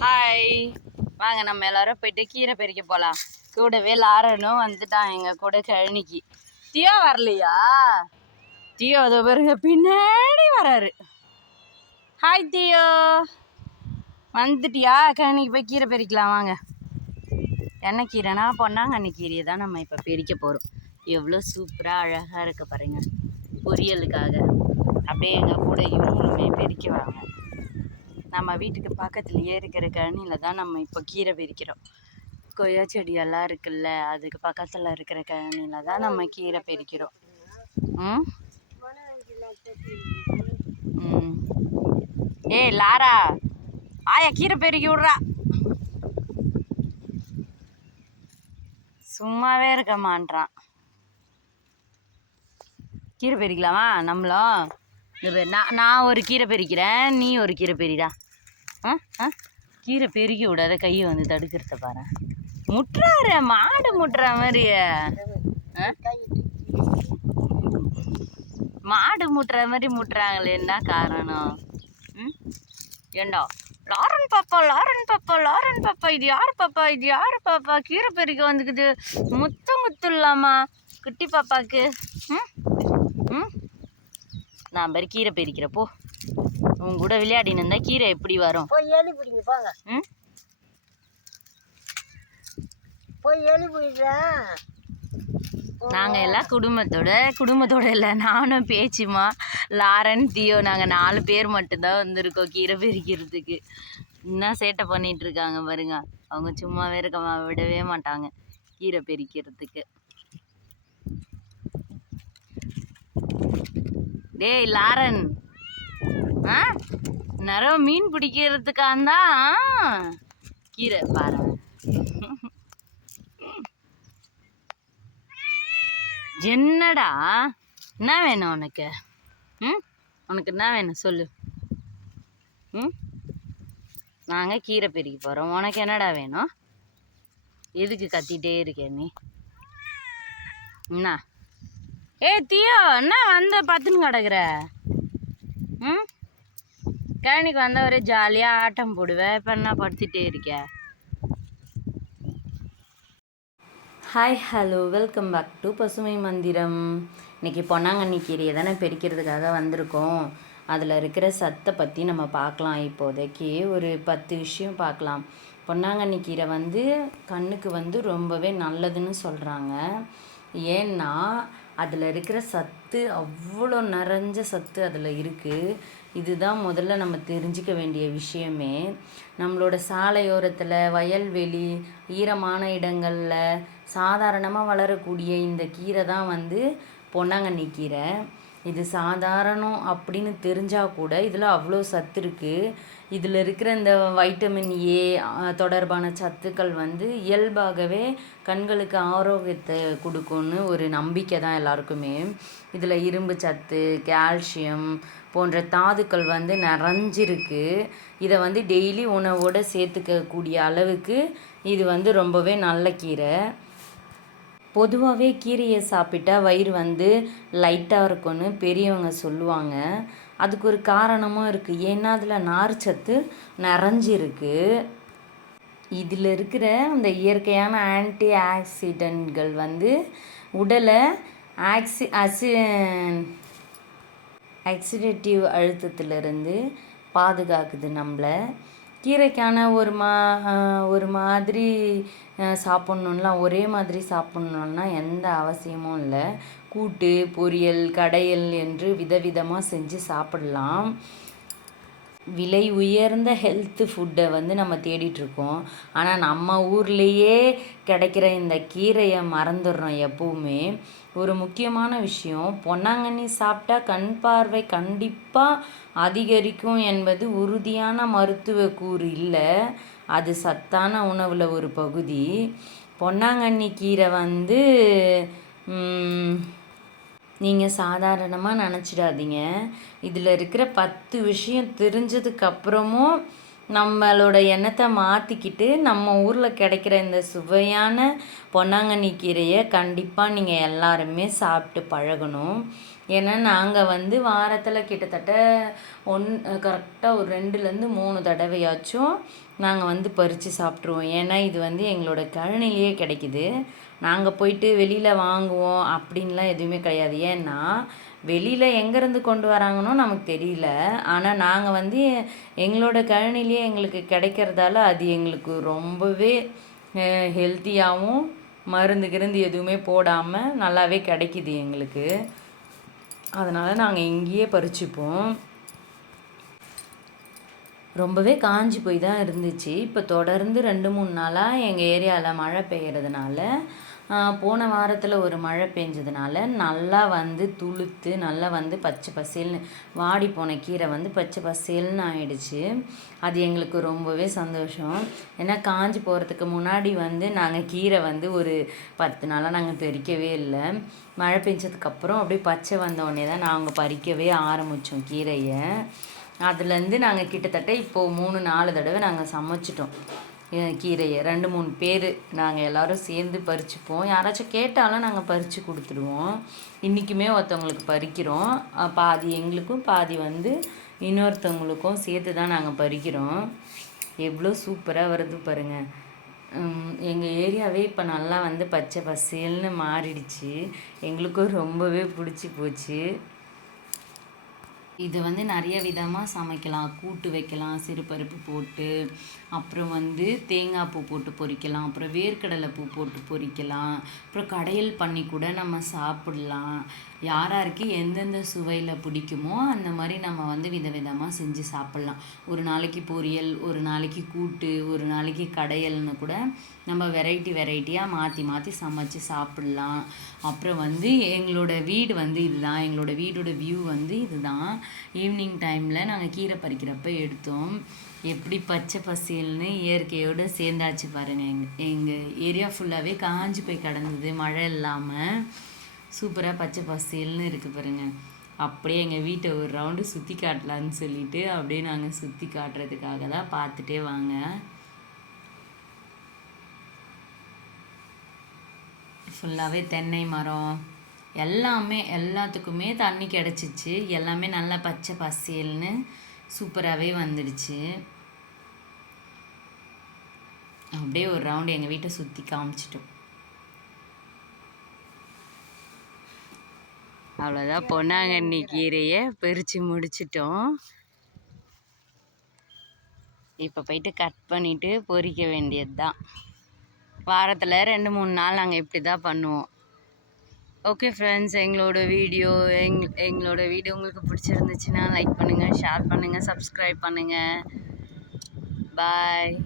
Hi, வாங்க நம்ம எல்லாரும் போயிட்டு கீரை பறிக்க போகலாம். கூடவே லாரனும் வந்துட்டான் எங்கள் கூட கழனிக்கு. தியோ வரலையா? தியோ அதோ பாருங்க பின்னாடி வராரு. ஹாய் தியோ, வந்துட்டியா? கழனிக்கு போய் கீரை பறிக்கலாம் வாங்க. என்ன கீரைனா பொன்னாங்கண்ணி கீரையை தான் நம்ம இப்போ பறிக்க போகிறோம். எவ்வளோ சூப்பராக அழகாக இருக்க பாருங்க. பொரியலுக்காக அப்படியே எங்கள் கூட இவங்களுமே பறிக்க வாங்க. நம்ம வீட்டுக்கு பக்கத்துலேயே இருக்கிற கழனியில் தான் நம்ம இப்போ கீரை பறிக்கிறோம். கொய்யா செடியெல்லாம் இருக்குல்ல, அதுக்கு பக்கத்தில் இருக்கிற கழனியில் தான் நம்ம கீரை பறிக்கிறோம். ஏய் லாரா, ஆயா கீரை பெருக்கி விட்றா. சும்மாவே இருக்க மாட்டான். கீரை பெரிக்கலாமா நம்மளும்? நான் ஒரு கீரை பெரிக்கிறேன், நீ ஒரு கீரை பெரிடா. கீரை பெருக்கி விடாத, கையை வந்து தடுக்கிறத பாரு. முட்டுறாரு, மாடு முட்டுற மாதிரி. மாடு முட்டுற மாதிரி முட்டுறாங்களே, என்ன காரணம்? ஏண்டா லாரன் பாப்பா, லாரன் பாப்பா, லாரன் பாப்பா, இது யார் பாப்பா, இது யார் பாப்பா? கீரை பெருக்க வந்துக்குது. முத்து இல்லாமா குட்டி பாப்பாக்கு? நான் மாதிரி கீரை பெரிக்கிறப்போ உங்க கூட விளையாடின்னு இருந்தா கீரை எப்படி வரும்? நாங்கள் எல்லாம் குடும்பத்தோட இல்லை, நானும் பேச்சுமா லாரன் தியோ நாங்கள் 4 பேர் மட்டும்தான் வந்திருக்கோம் கீரை பெரிக்கிறதுக்கு. இன்னும் சேட்டை பண்ணிட்டு இருக்காங்க பாருங்க. அவங்க சும்மாவே இருக்கமா, விடவே மாட்டாங்க கீரை பெரிக்கிறதுக்கு. டேய் லாரன், நிறைய மீன் பிடிக்கிறதுக்காந்தான் கீரை பாரு. என்னடா என்ன வேணும் உனக்கு? உனக்கு என்ன வேணும் சொல்லு. நாங்கள் கீரை பெருக்கி போகிறோம், உனக்கு என்னடா வேணும்? எதுக்கு கத்திட்டே இருக்கே நீ? என்ன தியோ, என்ன வந்து பத்துன்னு கிடக்குற? கழனிக்கு வந்த ஒரே ஜாலியாக ஆட்டம் போடுவேன், இப்போ என்ன படுத்திட்டே இருக்க? Hi, hello, welcome back to Pasumai Manthiram. இன்றைக்கி பொன்னாங்கண்ணி கீரையை தானே பெரிக்கிறதுக்காக வந்திருக்கோம். அதில் இருக்கிற சத்தை பற்றி நம்ம பார்க்கலாம். இப்போதைக்கு ஒரு 10 விஷயம் பார்க்கலாம். பொன்னாங்கண்ணி கீரை வந்து கண்ணுக்கு வந்து ரொம்பவே நல்லதுன்னு சொல்கிறாங்க. ஏன்னா அதில் இருக்கிற சத்து அவ்வளோ நிறைஞ்ச சத்து அதில் இருக்குது. இதுதான் முதல்ல நம்ம தெரிஞ்சிக்க வேண்டிய விஷயமே. நம்மளோட சாலையோரத்தில், வயல்வெளி, ஈரமான இடங்களில் சாதாரணமாக வளரக்கூடிய இந்த கீரை தான் வந்து பொன்னாங்கண்ணி கீரை. இது சாதாரணம் அப்படின்னு தெரிஞ்சால் கூட இதில் அவ்வளோ சத்து இருக்குது. இதில் இருக்கிற இந்த வைட்டமின் ஏ தொடர்பான சத்துக்கள் வந்து இயல்பாகவே கண்களுக்கு ஆரோக்கியத்தை கொடுக்கும்னு ஒரு நம்பிக்கை தான் எல்லாருக்குமே. இதில் இரும்பு சத்து, கால்சியம் போன்ற தாதுக்கள் வந்து நிறைஞ்சிருக்கு. இதை வந்து டெய்லி உணவோடு சேர்த்துக்கக்கூடிய அளவுக்கு இது வந்து ரொம்பவே நல்ல கீரை. பொதுவாகவே கீரையை சாப்பிட்டா வயிறு வந்து லைட்டாக இருக்கும்னு பெரியவங்க சொல்லுவாங்க. அதுக்கு ஒரு காரணமும் இருக்குது. ஏன்னா அதில் நார்ச்சத்து நிறைஞ்சிருக்கு. இதில் இருக்கிற அந்த இயற்கையான ஆன்டி ஆக்சிடென்ட்கள் வந்து உடலை ஆக்சிடேட்டிவ் அழுத்தத்திலிருந்து பாதுகாக்குது நம்மளை. கீரைக்கான ஒரு மாதிரி சாப்பிட்ணுன்னா, ஒரே மாதிரி சாப்பிட்ணுன்னா எந்த அவசியமும் இல்லை. கூட்டு, பொரியல், கடையல் என்று விதவிதமாக செஞ்சு சாப்பிடலாம். விலை உயர்ந்த ஹெல்த்து ஃபுட்டை வந்து நம்ம தேடிட்டுருக்கோம். ஆனால் நம்ம ஊர்லேயே கிடைக்கிற இந்த கீரையை மறந்துடுறோம் எப்போவுமே. ஒரு முக்கியமான விஷயம், பொன்னாங்கண்ணி சாப்பிட்டா கண் பார்வை கண்டிப்பாக அதிகரிக்கும் என்பது உறுதியான மருத்துவ கூறு இல்லை. அது சத்தான உணவில் ஒரு பகுதி. பொன்னாங்கண்ணி கீரை வந்து நீங்கள் சாதாரணமாக நினச்சிடாதீங்க. இதில் இருக்கிற 10 விஷயம் தெரிஞ்சதுக்கப்புறமும் நம்மளோட எண்ணத்தை மாற்றிக்கிட்டு நம்ம ஊரில் கிடைக்கிற இந்த சுவையான பொன்னாங்கண்ணி கீரையை கண்டிப்பாக நீங்கள் எல்லாருமே சாப்பிட்டு பழகணும். ஏன்னா நாங்கள் வந்து வாரத்தில் கிட்டத்தட்ட கரெக்டாக ஒரு 2லேருந்து 3 தடவையாச்சும் நாங்கள் வந்து பறித்து சாப்பிட்ருவோம். ஏன்னா இது வந்து எங்களோட கழனிலேயே கிடைக்குது. நாங்கள் போயிட்டு வெளியில் வாங்குவோம் அப்படின்லாம் எதுவுமே கிடையாது. ஏன்னா வெளியில் எங்கேருந்து கொண்டு வராங்கன்னோ நமக்கு தெரியல. ஆனால் நாங்கள் வந்து எங்களோட கழனிலேயே எங்களுக்கு கிடைக்கிறதால அது எங்களுக்கு ரொம்பவே ஹெல்த்தியாகவும் மருந்து கிருந்து எதுவுமே போடாமல் நல்லாவே கிடைக்கிது எங்களுக்கு. அதனால் நாங்கள் இங்கேயே பறிச்சுப்போம். ரொம்பவே காஞ்சி போய் தான் இருந்துச்சு. இப்போ தொடர்ந்து 2-3 நாளாக எங்கள் ஏரியாவில் மழை பெய்யறதுனால போன வாரத்தில் ஒரு மழை பெஞ்சதுனால நல்லா வந்து துளுத்து நல்லா வந்து பச்சை பசேல்னு வாடி போன கீரை வந்து பச்சை பசேல்னு ஆயிடுச்சு. அது எங்களுக்கு ரொம்பவே சந்தோஷம். ஏன்னா காஞ்சி போகிறதுக்கு முன்னாடி வந்து நாங்கள் கீரை வந்து ஒரு 10 நாளாக நாங்கள் பறிக்கவே இல்லை. மழை பெஞ்சதுக்கப்புறம் அப்படியே பச்சை வந்தோடனே தான் நாங்கள் பறிக்கவே ஆரம்பித்தோம் கீரையை. அதுலேருந்து நாங்கள் கிட்டத்தட்ட இப்போது 3-4 தடவை நாங்கள் சமைச்சிட்டோம் கீரையை. 2-3 பேர் நாங்கள் எல்லோரும் சேர்ந்து பறிச்சுப்போம். யாராச்சும் கேட்டாலும் நாங்கள் பறித்து கொடுத்துடுவோம். இன்றைக்குமே ஒருத்தவங்களுக்கு பறிக்கிறோம். பாதி எங்களுக்கும் பாதி வந்து இன்னொருத்தவங்களுக்கும் சேர்த்து தான் நாங்கள் பறிக்கிறோம். எவ்வளோ சூப்பராக வருது பாருங்கள். எங்கள் ஏரியாவே இப்போ நல்லா வந்து பச்சை பசேல்னு மாறிடுச்சு. எங்களுக்கும் ரொம்பவே பிடிச்சி போச்சு. இது வந்து நிறைய விதமாக சமைக்கலாம். கூட்டு வைக்கலாம் சிறுபருப்பு போட்டு, அப்புறம் வந்து தேங்காய் பூ போட்டு பொரிக்கலாம், அப்புறம் வேர்க்கடலை பூ போட்டு பொரிக்கலாம், அப்புறம் கடையல் பண்ணி கூட நம்ம சாப்பிட்லாம். யாராருக்கு எந்தெந்த சுவையில் பிடிக்குமோ அந்த மாதிரி நம்ம வந்து விதவிதமாக செஞ்சு சாப்பிட்லாம். ஒரு நாளைக்கு பொரியல், ஒரு நாளைக்கு கூட்டு, ஒரு நாளைக்கு கடையல்னு கூட நம்ம வெரைட்டியாக மாற்றி மாற்றி சமைச்சு சாப்பிட்லாம். அப்புறம் வந்து எங்களோட வீடு வந்து இதுதான். எங்களோட வீடோட வியூ வந்து இதுதான். ஈவினிங் டைமில் நாங்கள் கீரை பறிக்கிறப்ப எடுத்தோம். எப்படி பச்சை பசேல்னு இயற்கையோடு சேர்ந்தாச்சு பாருங்கள். எங்கள் ஏரியா ஃபுல்லாகவே காஞ்சி போய் கிடந்தது மழை இல்லாமல். சூப்பராக பச்சை பசேல்னு இருக்குது பாருங்கள். அப்படியே எங்கள் வீட்டை ஒரு ரவுண்டு சுற்றி காட்டலான்னு சொல்லிட்டு அப்படியே நாங்கள் சுற்றி காட்டுறதுக்காக தான் பார்த்துட்டே வாங்க. ஃபுல்லாகவே தென்னை மரம் எல்லாத்துக்குமே தண்ணி கிடச்சிச்சு. எல்லாமே நல்லா பச்சை பசேல்னு சூப்பராகவே வந்துடுச்சு. அப்படியே ஒரு ரவுண்டு எங்கள் வீட்டை சுற்றி காமிச்சிட்டோம். அவ்வளோதான், பொன்னாங்கண்ணி கீரையை பறித்து முடிச்சிட்டோம். இப்போ போயிட்டு கட் பண்ணிவிட்டு பொரிக்க வேண்டியது தான். வாரத்தில் 2-3 நாள் நாங்கள் இப்படி தான் பண்ணுவோம். ஓகே ஃப்ரெண்ட்ஸ், எங்களோட வீடியோ உங்களுக்கு பிடிச்சிருந்துச்சுன்னா லைக் பண்ணுங்கள், ஷேர் பண்ணுங்கள், சப்ஸ்கிரைப் பண்ணுங்கள். பாய்.